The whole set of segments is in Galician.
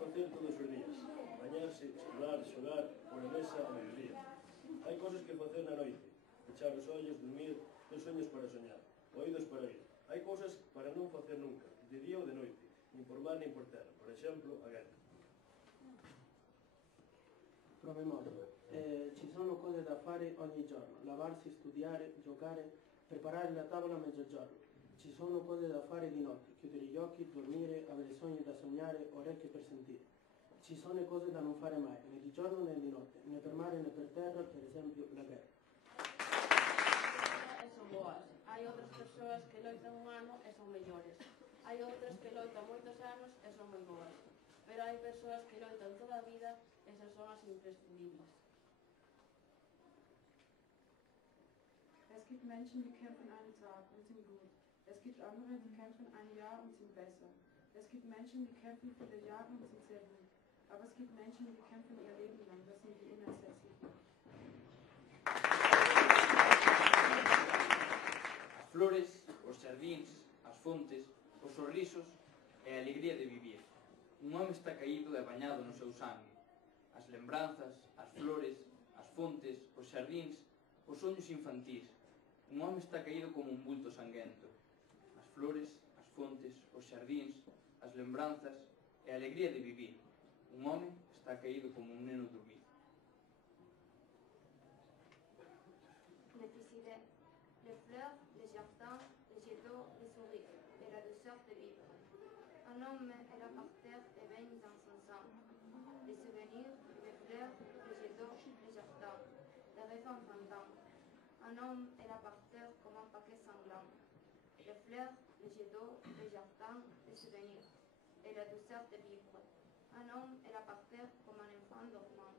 facer todos os días. Bañarse, estudar, xogar, por a mesa a mediodía. Hai cosas que facer na noite. Fechar os ollos, dormir, ter soños para soñar, oídos para oír. Hai cousas para non facer nunca, de día ou de noite, nin por mar nin por terra. Por exemplo, a guerra. Promemoria. Ci sono cose da fare ogni giorno. Lavarsi, studiare, giocare, preparare la tavola a mezzogiorno. Ci sono cose da fare di notte. Chiudere gli occhi, dormire, avere sogni da sognare, orecchie per sentire. Ci sono cose da non fare mai, né di giorno né di notte, né per mare né per terra, per esempio la guerra. Son boas. Hai outras persoas que loitan un ano e son mellores. Hai outras que loitan moitos anos e son moi boas. Pero hai persoas que loitan toda a vida e esas son as imprescindibles. Es gibt Menschen, die kämpfen einen Tag und sind gut. Es gibt andere, die kämpfen ein Jahr und sind besser. Es gibt Menschen, die kämpfen viele Jahre und sind sehr gut. Aber es gibt Menschen, die kämpfen ihr Leben lang. Das sind die Unersetzlichen. As flores, os xardíns, as fontes, os sorrisos e a alegría de vivir. Un home está caído e bañado no seu sangue. As lembranzas, as flores, as fontes, os xardíns, os soños infantís. Un home está caído como un bulto sanguento. As flores, as fontes, os xardíns, as lembranzas e a alegría de vivir. Un home está caído como un neno dormido. Nécessité. Les fleurs, les jardins, les jets d'eau, les sourires et la douceur de vivre. Un homme est là par terre et baigne dans son sang. Les souvenirs, les fleurs, les jets d'eau, les jardins, les rêves enfantins. Un homme est là par terre comme un paquet sanglant. Les fleurs, les jets d'eau, les jardins, les souvenirs et la douceur de vivre. Un homme est là par terre comme un enfant dormant.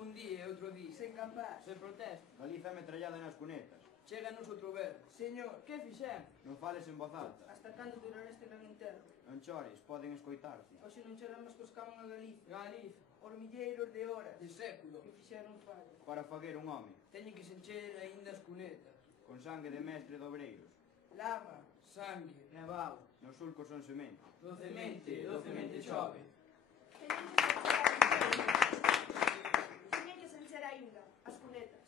Un día e outro día. Sen campar. Sen protesta. Galiza metrallada nas cunetas. Cheganos outro ver. Señor, que fixen? Non fales en voz alta. Hasta cando durará este gran enterro? Non chores, poden escoitarte. Hoxe non choramos cos caman a Galiza. Galiza. Hormilleiros de horas. De século. Que fixeron fallo. Para faguer un home. Teñen que se encher aínda as cunetas. Con sangue de mestre de obreiros. Lava, sangue, nevado. Nos sulcos son semente. Docemente chove. Teñen que se encher aínda as cunetas,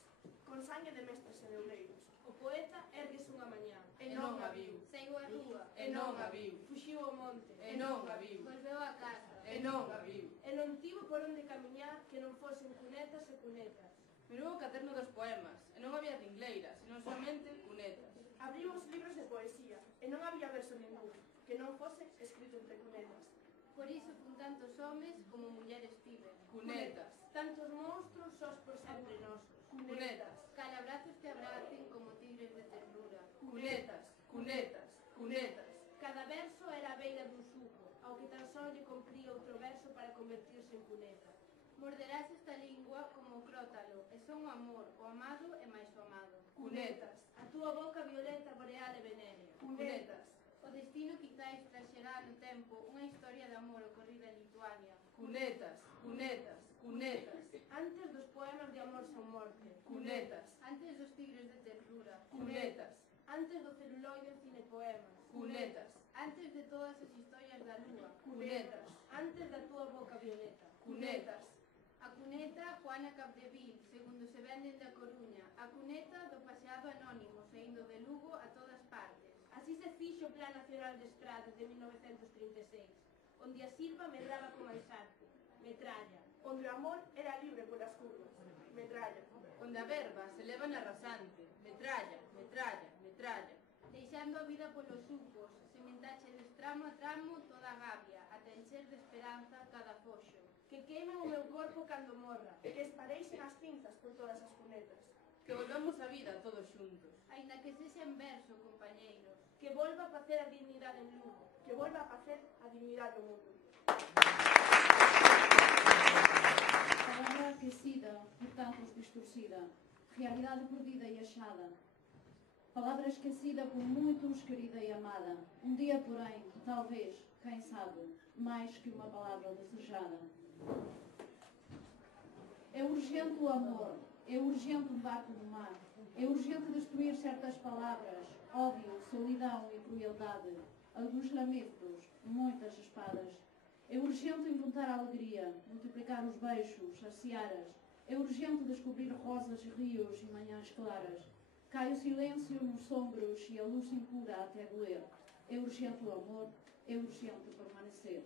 con sangue de mestres e de obreiros. O poeta erguese unha mañá E non a viu. Saiu a rúa. E non a viu. fuxiu ao monte E non a viu. Volveu a casa. E non a viu. e non tivo por onde camiñar que non fosen cunetas e cunetas. Mirou o caderno dos poemas e non había tingleiras, senón somente cunetas. Abriu os libros de poesía e non había verso ningún que non fose escrito entre cunetas. Por iso con tantos homes como mulleres tiven. Cunetas. Tantos monstruos sós por sempre nosos. Cunetas. Calabrazos te abracen como tigres de ternura. Cunetas. Cunetas. Cunetas. Cada verso era a beira dun suco, ao que tan só lle compría outro verso para convertirse en cuneta. Morderás esta lingua como o crótalo, e son o amor, o amado e máis o amado. Cunetas. A túa boca violeta, boreal e venérea. Cunetas. O destino quizáis traxerá no tempo unha historia de amor ocorrida en Lituania. Cunetas. Cunetas. Cunetas. Antes dos poemas de amor son morte. Cunetas. Antes dos tigres de ternura. Cunetas. Antes do celuloide en cinepoemas. Cunetas. Antes de todas as historias da lúa. Cunetas. Antes da túa boca violeta. Cunetas. A cuneta Juana Capdevil, segundo se venden da Coruña. A cuneta do paseado anónimo, saindo de Lugo a todas partes. Así se fixo o Plan Nacional de Estradas de 1936, onde a silva medraba con alzarte, metralla, onde o amor era libre polas curvas, metralla, Onde a verba se leva na rasante. Metralla, metralla, metralla. Deixando a vida polos sucos, sementache de tramo a tramo toda a gavia, ata encher de esperanza cada foxo. que queimen o meu corpo cando morra, Que espareixen as cinzas por todas as cunetas. Que volvamos a vida todos xuntos. Aínda que sexa en verso, compañeiros. que volva a facer a dignidade en Lugo, Que volva a facer a dignidade do mundo. Palavra aquecida, por tantos distorcida, realidade perdida e achada. Palavra esquecida por muitos, querida e amada. Um dia, porém, talvez, quem sabe, mais que uma palavra desejada. É urgente o amor, é urgente o debate do mar, é urgente destruir certas palavras, ódio, solidão e crueldade. alguns lamentos, muitas espadas. É urgente inventar a alegria, multiplicar os beijos, as searas. É urgente descobrir rosas, rios e manhãs claras. Cai o silêncio nos sombros e a luz impura até doer. É urgente o amor, é urgente permanecer.